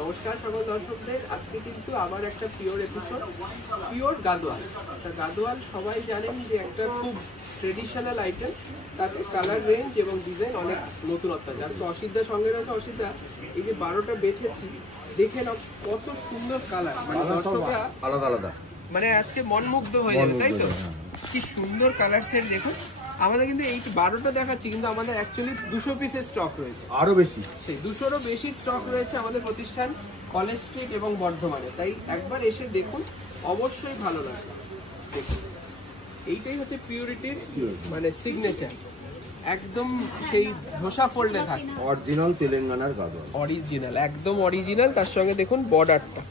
নমস্কার সকল দর্শকদের। আজকে কিন্তু আবার একটা pure episode, pure Gadwal. Gadwal সবাই জানেন যে একটা খুব ট্রেডিশনাল আইটেম, তাতে কালার রেঞ্জ এবং ডিজাইন অনেক নতুনত্ব আছে। আজকে অসিদ্ধার সঙ্গে রয়েছে। অসিদ্ধা, এই যে 12টা বেছেছি, দেখে নাও কত সুন্দর কালার, মানে দর্শকরা আলাদা আলাদা, মানে আজকে মনমুগ্ধ হয়ে যাবে, তাই তো? কি সুন্দর কালার সেট দেখুন। আমাদের কিন্তু এই 12টা দেখাচ্ছি, কিন্তু আমাদের অ্যাকচুয়ালি 200 পিসের স্টক রয়েছে, আরো বেশি, সেই 200রও বেশি স্টক রয়েছে আমাদের প্রতিষ্ঠান কলেজ স্ট্রিট এবং বর্ধমানে। তাই একবার এসে দেখুন, অবশ্যই ভালো লাগবে। দেখুন, এইটাই হচ্ছে পিউরিটির মানে সিগনেচার, একদম সেই ধোসা ফোল্ডে থাকে, অরিজিনাল তেলেঙ্গানার গাদোয়াল, অরিজিনাল, একদম অরিজিনাল। তার সঙ্গে দেখুন বর্ডারটা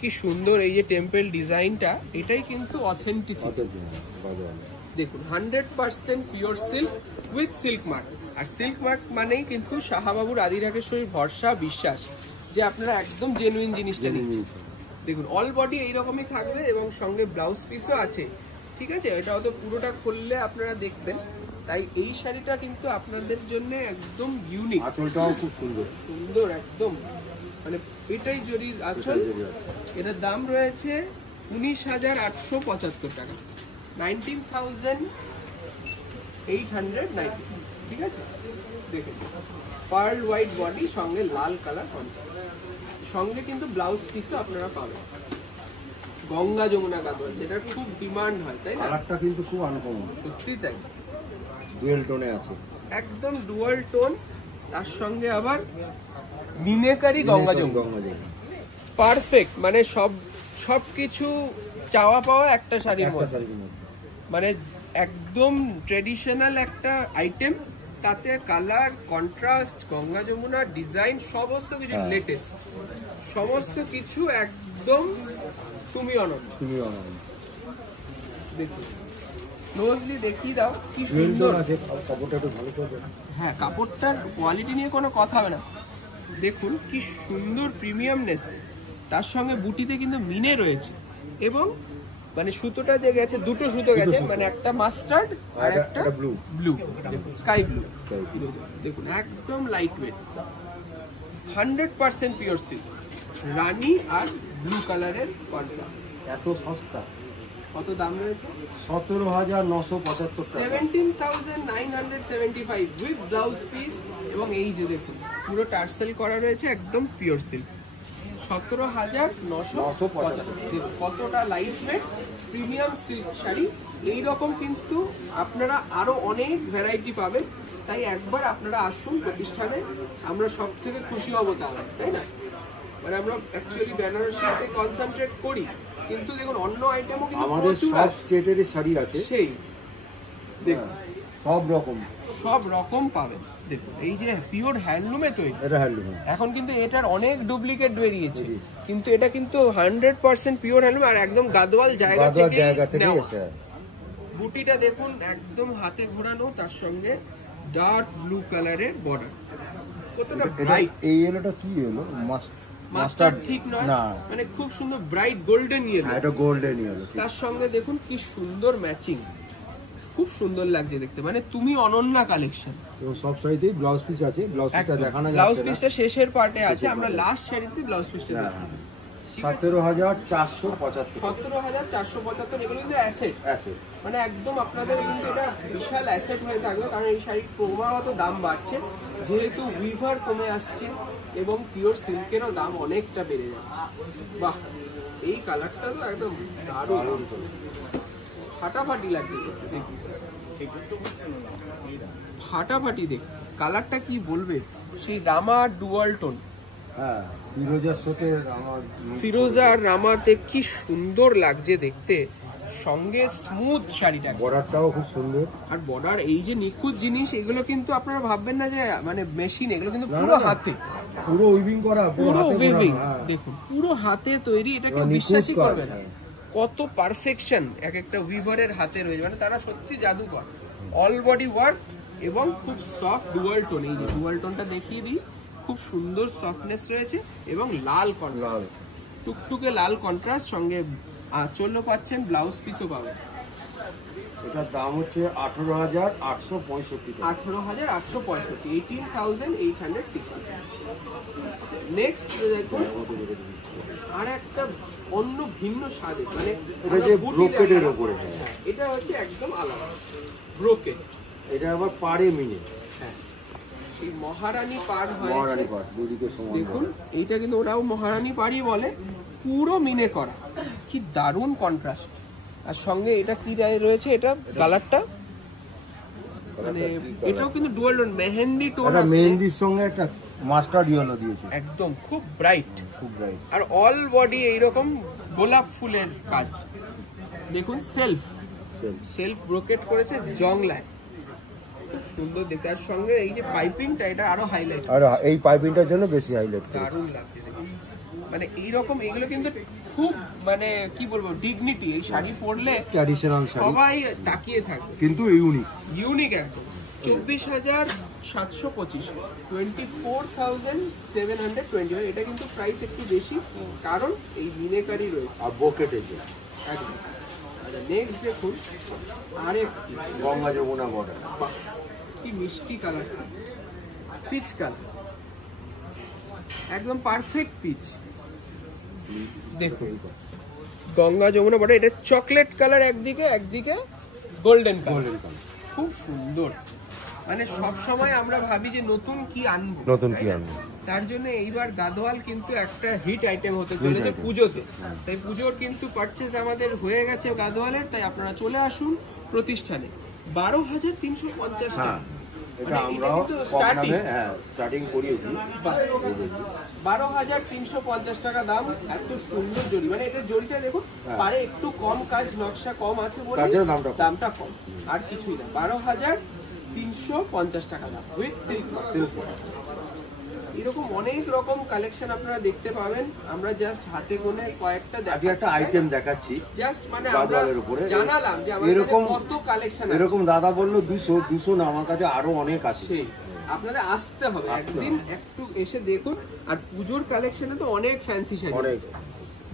কি সুন্দর, এই যে টেম্পল ডিজাইনটা, এটাই কিন্তু অথেন্টিসিটি। দেখুন 100% pure silk with silk mark. আর সিল্ক মার্ক মানেই কিন্তু শাহাবাবুর আদিরাকেশ্বরীর ভরসা, বিশ্বাস যে আপনারা একদম জেনুইন জিনিসটা নিচ্ছেন। দেখুন অল বডি এইরকমই থাকবে এবং সঙ্গে ব্লাউজ পিসও আছে, ঠিক আছে? এটা হয়তো পুরোটা খুললে আপনারা দেখবেন। তাই এই শাড়িটা কিন্তু আপনাদের জন্য একদম ইউনিক। আঁচলটাও খুব সুন্দর, সুন্দর একদম, মানে এটাই জরির আঁচল। এটার দাম রয়েছে 19,875 টাকা, 19,890, ঠিক আছে? দেখুন পার্ল হোয়াইট বডি, সঙ্গে লাল কালার কন্ট্রাস্ট, সঙ্গে কিন্তু ব্লাউজ পিসও আপনারা পাবেন। গঙ্গা যমুনা গাদোয়াল, যেটা খুব ডিমান্ড হয়, তাই না? কালারটা কিন্তু খুব আনকমন, সত্যি তাই, ডুয়েল টোনে আছে, একদম ডুয়াল টোন। তার সঙ্গে আবার মিনেকারি গঙ্গা যমুনা, পারফেক্ট, মানে সবকিছু চাওয়া পাওয়া একটা শাড়ির মধ্যে, মানে একদম ট্রেডিশনাল একটা আইটেম, তাতে colour contrast, Ganga Yamuna design, সমস্ত কিছু লেটেস্ট, সমস্ত কিছু একদম তুমি অনন্য। দেখুন ক্লোজলি দেখিয়ে দাও কি সুন্দর আছে, কাপড়টা একটু ভালো করে। হ্যাঁ, কাপড়টার কোয়ালিটি নিয়ে কোনো কথা হবে না। দেখুন কি সুন্দর প্রিমিয়ামনেস, তার সঙ্গে বুটিতে কিন্তু মিনে রয়েছে এবং মানে সুতোটা যে গেছে, দুটো সুতো গেছে, মানে একটা মাস্টার্ড আর একটা ব্লু, দেখুন স্কাই ব্লু। দেখুন একদম লাইট ওয়েট, 100% পিওর সিল্ক, রানী আর ব্লু কালারের কন্ট্রাস্ট। এত সস্তা, কত দাম রয়েছে? 17,975 টাকা, 17,975 উইথ ব্লাউজ পিস। এবং এই যে দেখুন পুরো টার্সেল করা রয়েছে, একদম পিওর সিল্ক, 17,975। কতটা light weight premium silk sari. এইরকম কিন্তু আপনারা আরো অনেক ভ্যারাইটি পাবেন। তাই একবার আপনারা আসুন প্রতিষ্ঠানে, আমরা সব থেকে খুশি হব, তাই না? মানে আমরা অ্যাকচুয়ালি বেনারসিতে কনসেন্ট্রেট করি, কিন্তু দেখুন অন্য আইটেমও কিন্তু আমাদের সব স্টেটেরই শাড়ি আছে, সেই দেখুন সব রকম পাবেন। দেখুন এই যে পিওর হ্যান্ডলুমে তৈরি, এটা হ্যান্ডলুম। এখন কিন্তু এটার অনেক ডুপ্লিকেট বেরিয়েছে, কিন্তু এটা কিন্তু 100% পিওর হ্যান্ডলুম আর একদম গাদোয়াল জায়গা থেকে এসে। বুটিটা দেখুন একদম হাতে ঘোরানো, তার সঙ্গে ডার্ক ব্লু কালারের বর্ডার, কতটা ব্রাইট। এই এলোটা কি এলো? মাস্টার্ড ঠিক নয়, মানে খুব সুন্দর ব্রাইট গোল্ডেন ইয়েলো, এটা গোল্ডেন ইয়েলো। তার সঙ্গে দেখুন কি সুন্দর ম্যাচিং, খুব সুন্দর লাগছে দেখতে, মানে তুমি অনন্যা কালেকশন। তো সব শাড়িতেই ব্লাউজ পিস আছে, ব্লাউজ পিসটা দেখানো যাচ্ছে, ব্লাউজ পিসটা শেষের পার্টে আছে, আমরা লাস্ট শাড়িতে ব্লাউজ পিসটা দেখাবো। 17,475, 17,475। এগুলো কিন্তু অ্যাসেট, মানে একদম আপনাদের কিন্তু এটা বিশাল অ্যাসেট হয়ে থাকবে, কারণ এই শাড়ির ক্রমাগত দাম বাড়ছে, যেহেতু উইভার কমে আসছে এবং পিওর সিল্কেরও দাম অনেকটা বেড়ে যাচ্ছে। বাহ, এই কালারটা তো একদম দারুণ, ফাটাফাটি লাগছে, দেখুন ফাটাফাটি। দেখ কালারটা কি বলবে, সেই রামা ডুয়াল টোন, ফিরোজা আর রামাতে কি সুন্দর লাগছে দেখতে, সঙ্গে স্মুথ শাড়িটা, বর্ডারটাও খুব সুন্দর। আর বর্ডার এই যে নিখুঁত জিনিস, এগুলো কিন্তু আপনারা ভাববেন না যে মানে মেশিন, এগুলো কিন্তু পুরো হাতে, পুরো উইভিং করা, পুরো উইভিং। দেখুন পুরো হাতে তৈরি, এটাকে বিশ্বাসই করবে না কত পারফেকশন এক একটা উইভারের হাতে রয়েছে, মানে তারা সত্যি জাদুকর। অল বডি ওয়ার্ক এবং খুব সফট ডুয়াল টোন, এই যে ডুয়াল টোনটা দেখিয়ে দিই, খুব সুন্দর সফটনেস রয়েছে এবং লাল কন্ট্রাস্ট, টুকটুকে লাল কন্ট্রাস্ট, সঙ্গে আঁচলও পাচ্ছেন, ব্লাউজ পিসও পাবেন। এটার দাম হচ্ছে 18,865 টাকা। 18,865, 18,860। নেক্সট দেখুন আর একটা অন্য ভিন্ন স্বাদের, মানে এটা যে ব্রোকেটের উপরে, এটা হচ্ছে একদম আলাদা ব্রোকেট। এটা আবার পাড়ে মিনে, হ্যাঁ এই মহারানী পাড় হয়েছে, মহারানী পাড় দুদিকে সমান। দেখুন এইটা কিন্তু ওরাও মহারানী পাড়ই বলে, পুরো মিনে করা, কি দারুণ কন্ট্রাস্ট। আর সঙ্গে এটা কি রয়েছে, এটা কালারটা মানে এটাও কিন্তু ডুয়াল টোন, মেহেন্দি টোন এটা আছে, মেহেন্দির সঙ্গে একটা মাস্টার্ড ইয়েলো দিয়েছে, একদম খুব ব্রাইট, খুব ব্রাইট। আর অল বডি এইরকম গোলাপ ফুলের কাজ। দেখুন সেলফ ব্রোকেট করেছে জংলায়, খুব সুন্দর দেখতে। আর সঙ্গে এই যে পাইপিংটা, এটা আরো হাইলাইট, আর এই পাইপিংটার জন্য বেশি হাইলাইট করেছে। দারুণ লাগছে দেখুন। মানে এইরকম এগুলো কিন্তু খুব মানে কি বলবো ডিগনিটি, এই শাড়ি পরলে ট্র্যাডিশনাল শাড়ি, সবাই তাকিয়ে থাকবে, কিন্তু ইউনিক একদম। 24,725, 24,725। এটা কিন্তু প্রাইস একটু বেশি, কারণ এই মিনেকারি রয়েছে আর বোকেটের জন্য একদম। আচ্ছা নেক্সট দেখুন আরেকটি গঙ্গা যমুনা বর্ডার, কি মিষ্টি কালার, পিচ কালার, একদম পারফেক্ট পিচ। দেখুন গঙ্গা যমুনা বর্ডার, এটা চকলেট কালার একদিকে, একদিকে গোল্ডেন কালার, খুব সুন্দর। মানে সব সময় আমরা ভাবি যে নতুন কি আনবো, তার জন্য এইবার গাদোয়াল কিন্তু একটা হিট আইটেম হতে চলেছে পুজোতে। তাই পুজোর কিন্তু পারচেজ আমাদের হয়ে গেছে গাদোয়ালের, তাই আপনারা চলে আসুন প্রতিষ্ঠানে। 12,350 টাকা, এটা আমরাও কম দামে স্টার্টিং করিয়েছি। 12,350 টাকা দাম, এত সুন্দর জরি। মানে এটা জরিটা দেখুন, পারে একটু কম কাজ, নকশা কম আছে বলে দামটা কম, আর কিছুই না। 12,350 টাকা দাম উইথ সিল্ক। এরকম অনেক রকম কালেকশন আপনারা দেখতে পাবেন। আমরা জাস্ট হাতে গোনে কয়েকটা আজকে একটা আইটেম দেখাচ্ছি, জাস্ট মানে আমরা জানালাম যে আমাদের কত কালেকশন আছে। এরকম দাদা বললো 200 না, আমার কাছে আরো অনেক আছে। সেই আপনাদের আসতে হবে একদিন, একটু এসে দেখুন। আর পুজোর কালেকশনে তো অনেক ফ্যান্সি শাড়ি আছে।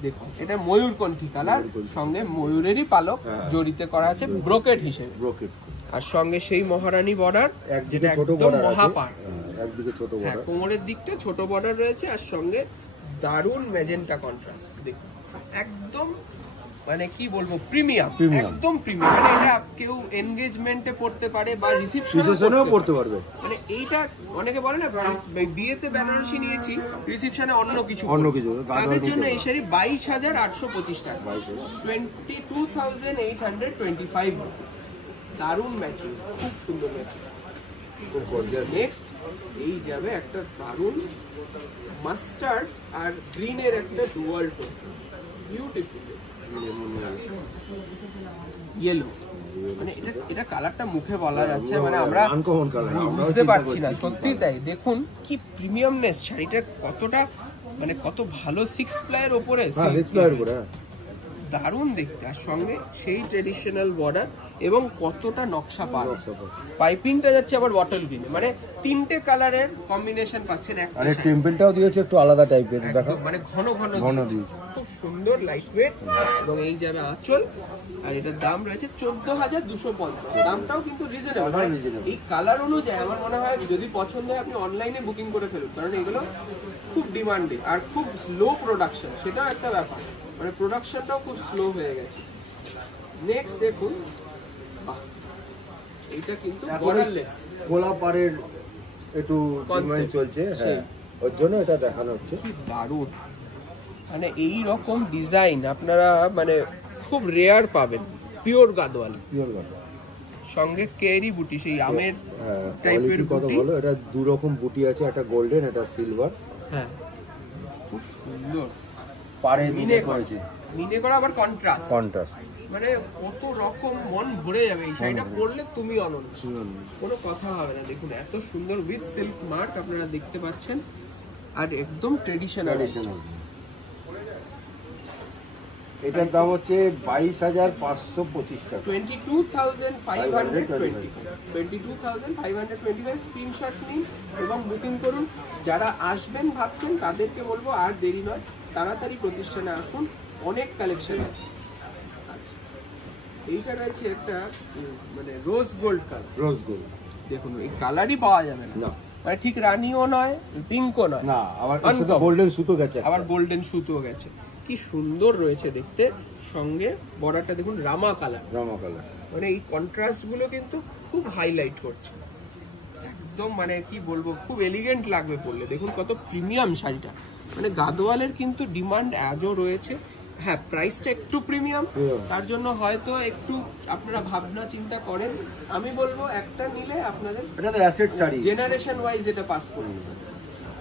দেখুন এটা ময়ূরকণ্ঠী কালার, সঙ্গে ময়ূরেরই পালক জড়িতে করা আছে ব্রোকেট হিসেবে, আর সঙ্গে সেই মহারানী বর্ডার, যেটা একদম মহাপাড়, একদিকে ছোট বর্ডার, কোমরের দিকটা ছোট বর্ডার রয়েছে, আর সঙ্গে দারুণ ম্যাজেন্টা কন্ট্রাস্ট। দেখুন একদম মানে কি বলবো প্রিমিয়াম, একদম প্রিমিয়াম। মানে এটা কেউ এনগেজমেন্টে পড়তে পারে বা রিসেপশনেও পড়তে পারবে। মানে এইটা অনেকে বলে না বিয়েতে বেনারসি নিয়েছি, রিসেপশনে অন্য কিছু, তাদের জন্য এই শাড়ি 22,825 টাকা, 22,825 রুপিস। দারুণ ম্যাচিং, খুব সুন্দর ম্যাচিং। নেক্সট এই যাবে একটা দারুণ মাস্টার্ড আর গ্রিনের একটা ডুয়াল টোন, বিউটিফুল ইয়েলো। মানে এটা কালারটা মুখে বলা যাচ্ছে, মানে আমরা বুঝতে পারছি না, সত্যি তাই। দেখুন কি প্রিমিয়ামনেস, শাড়িটা কতটা মানে কত ভালো 6 প্লাইয়ের উপরে, দারুণ দেখতে। আর সঙ্গে সেই ট্রেডিশনাল বর্ডার এবং কতটা নকশা পাইপিংটা যাচ্ছে আবার বটল গ্রিনে, মানে তিনটে কালারের কম্বিনেশন পাচ্ছেন। আরে টেম্পলটাও দিয়েছে একটু আলাদা টাইপের, দেখো মানে ঘন দিয়েছে, খুব সুন্দর লাইট ওয়েট। এবং এই যাবে আঁচল, আর এটার দাম রয়েছে 14,250। দামটাও কিন্তু রিজনেবল, এই কালার অনুযায়ী আমার মনে হয় যদি পছন্দ হয় আপনি অনলাইনে বুকিং করে ফেলুন, কারণ এগুলো খুব ডিমান্ডে আর খুব স্লো প্রোডাকশন, সেটাও একটা ব্যাপার, মানে প্রোডাকশনটাও খুব স্লো হয়ে গেছে। নেক্সট দেখুন এইটা কিন্তু বর্ডারলেস, গোলাপাড়ের একটু ডিমান্ড চলছে, হ্যাঁ ওর জন্য এটা দেখানো হচ্ছে। কি দারুণ, মানে এই রকম ডিজাইন আপনারা মানে খুব রেয়ার পাবেন। পিওর গাদোয়াল, সঙ্গে কেরি বুটি, সেই আমের টাইপের কথা বলো। এটা দু রকম বুটি আছে, একটা গোল্ডেন, একটা সিলভার। হ্যাঁ খুব সুন্দর, পাড়ে মিনে করেছে, মিনে করা আবার কন্ট্রাস্ট, মানে কত রকম, মন ভরে যাবে এই শাড়িটা পরলে, তুমি অনন্য, কোনো কথা হবে না। দেখুন এত সুন্দর উইথ সিল্ক মার্ক আপনারা দেখতে পাচ্ছেন, আর একদম ট্রেডিশনাল। এটার দাম হচ্ছে 22,525 টাকা, 22,525। স্ক্রিনশট নিন এবং বুকিং করুন। যারা আসবেন ভাবছেন তাদেরকে বলবো আর দেরি নয়, তাড়াতাড়ি প্রতিষ্ঠানে আসুন, অনেক কালেকশন আছে। এইটা রয়েছে একটা মানে rose gold colour. Rose gold দেখুন এই কালারই পাওয়া যাবে না, না মানে ঠিক রানিও নয় পিঙ্কও নয়, না, আবার এর সাথে গোল্ডেন সুতো গেছে, আবার গোল্ডেন সুতো গেছে। কি সুন্দর রয়েছে দেখতে, সঙ্গে বর্ডারটা দেখুন রামা কালার, রামা কালার, মানে এই কন্ট্রাস্ট গুলো কিন্তু খুব হাইলাইট করছে একদম, মানে কি বলবো, খুব এলিগেন্ট লাগবে পরলে। দেখুন কত প্রিমিয়াম শাড়িটা, মানে গাদোয়ালের কিন্তু ডিমান্ড আজও রয়েছে। হ্যাঁ প্রাইসটা একটু প্রিমিয়াম, তার জন্য হয়তো একটু আপনারা ভাবনা চিন্তা করেন। আমি বলবো একটা নিলে আপনাদের এটা তো অ্যাসেট শাড়ি, জেনারেশন ওয়াইজ এটা পাস করুন।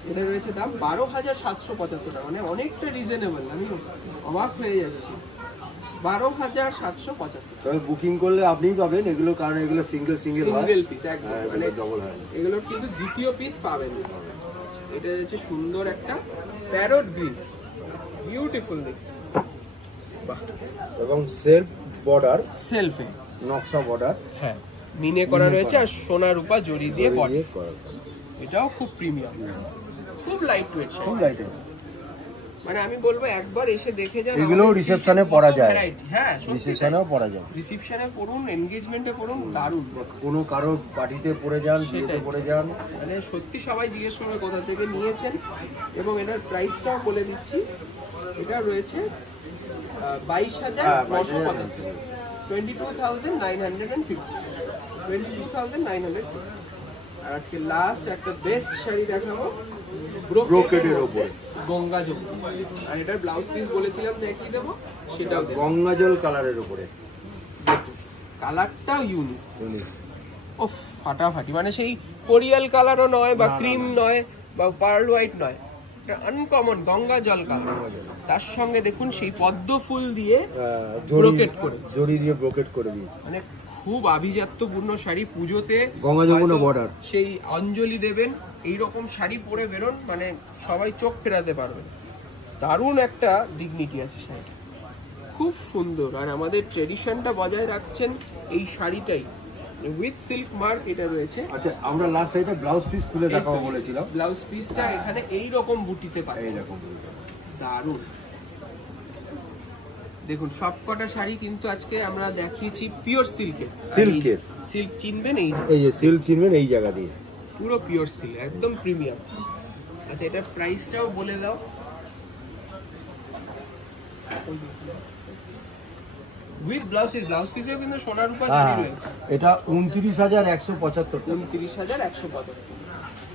এটা রয়েছে দাম 12,775 টাকা, মানে অনেকটা রিজনেবল, আমি অবাক হয়ে যাচ্ছি। 12,775 তবে বুকিং করলে আপনিই পাবেন এগুলো, কারণ এগুলো সিঙ্গেল সিঙ্গেল পিস একদম, মানে ডবল হয়, এগুলোর কিন্তু দ্বিতীয় পিস পাবেন। এটা হচ্ছে সুন্দর একটা প্যারট গ্রিন, বিউটিফুল দেখতে, বাহ। এবং সেলফ বর্ডার, সেলফে নকশা বর্ডার, হ্যাঁ মিনে করা রয়েছে, আর সোনা রূপা জড়ি দিয়ে বডি, এটাও খুব প্রিমিয়াম, খুব লাইট ওয়েট, খুব লাইট, মানে আমি বলবো একবার এসে দেখে যান। এগুলো রিসেপশনে পরা যায়, হ্যাঁ রিসেপশনেও পরা যায়, রিসেপশনে পড়ুন, এনগেজমেন্টে পড়ুন, দারুণ। কোনো কারো পার্টিতে পরে যান, বিয়েতে পরে যান, মানে সত্যি সবাই জিজ্ঞেস করবে কোথা থেকে নিয়েছেন। এবং এটার প্রাইসটাও বলে দিচ্ছি, এটা রয়েছে 22,950, 22,950, 22,950। আর আজকে লাস্ট একটা বেস্ট শাড়ি দেখাবো ব্রোকেটের উপরে, গঙ্গা জল, আর এটার ব্লাউজ পিস বলেছিলাম দেখিয়ে দেবো, সেটাও গঙ্গা জল কালারের উপরে, দেখুন কালারটাও ইউনিক, ও ফাটাফাটি, মানে সেই কোরিয়াল কালারও নয় বা ক্রিম নয় বা পার্ল হোয়াইট নয়, আনকমন গঙ্গা জল কালার। তার সঙ্গে দেখুন সেই পদ্ম ফুল দিয়ে ব্রোকেট করে, জড়ি দিয়ে ব্রোকেট করে দিয়েছে, মানে খুব আভিজাত্যপূর্ণ শাড়ি। পুজোতে গঙ্গা যমুনা বর্ডার, সেই অঞ্জলি দেবেন, এইরকম শাড়ি পরে বেরোন, মানে সবাই চোখ ফেরাতে পারবেন। দারুণ একটা ডিগনিটি আছে শাড়িটা, খুব সুন্দর। আর আমাদের ট্রেডিশনটা বজায় রাখছেন এই শাড়িটাই, উইথ সিল্ক মার্ক এটা রয়েছে। আচ্ছা আমরা লাস্ট সাইডে ব্লাউজ পিস খুলে দেখাবো বলেছিলাম, ব্লাউজ পিসটা এখানে এই রকম বুটিতে পাচ্ছেন, এইরকম দারুণ। দেখুন সবকটা শাড়ি কিন্তু আজকে আমরা দেখিয়েছি পিওর সিল্কের, সিল্কের, সিল্ক চিনবেন এই যে সিল্ক চিনবেন এই জায়গা দিয়ে, পুরো পিওর সিল্ক, একদম প্রিমিয়াম। আচ্ছা এটার প্রাইসটাও বলে দাও। উইথ ব্লাউজ পিসেও কিন্তু সোনার উপর জড়ি রয়েছে। এটা 29,175, 29,175।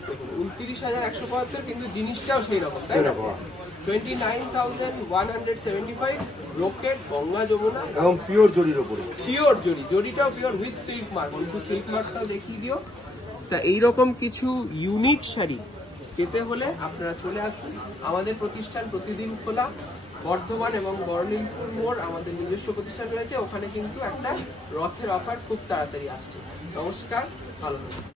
দেখুন 29,175, কিন্তু জিনিসটাও সেই রকম, তাই না? 29,175, ব্রোকেট গঙ্গা যমুনা এবং পিওর জড়ির উপরে, পিওর জড়ি, জড়িটাও pure with silk mark. Anshu silk মার্কটাও দেখিয়ে দিও। তা এইরকম কিছু ইউনিক শাড়ি পেতে হলে আপনারা চলে আসুন, আমাদের প্রতিষ্ঠান প্রতিদিন খোলা, বর্ধমান এবং বরলিমপুর মোড় আমাদের নিজস্ব প্রতিষ্ঠান রয়েছে, ওখানে কিন্তু একটা রথের অফার খুব তাড়াতাড়ি আসছে। নমস্কার, ভালো থাকুন।